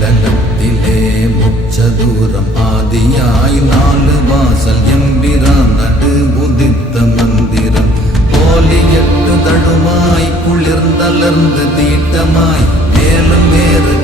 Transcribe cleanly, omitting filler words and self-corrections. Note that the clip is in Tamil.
மண்டலத்திலே முச்சதூரம் ஆதியாய் 4 வாசல் எம்பிரான் நடு உதித்த மந்திரம் போலியட்டு தழுவாய் குளிர்ந்தலர்ந்து தீட்டமாய் மேலும் வேறு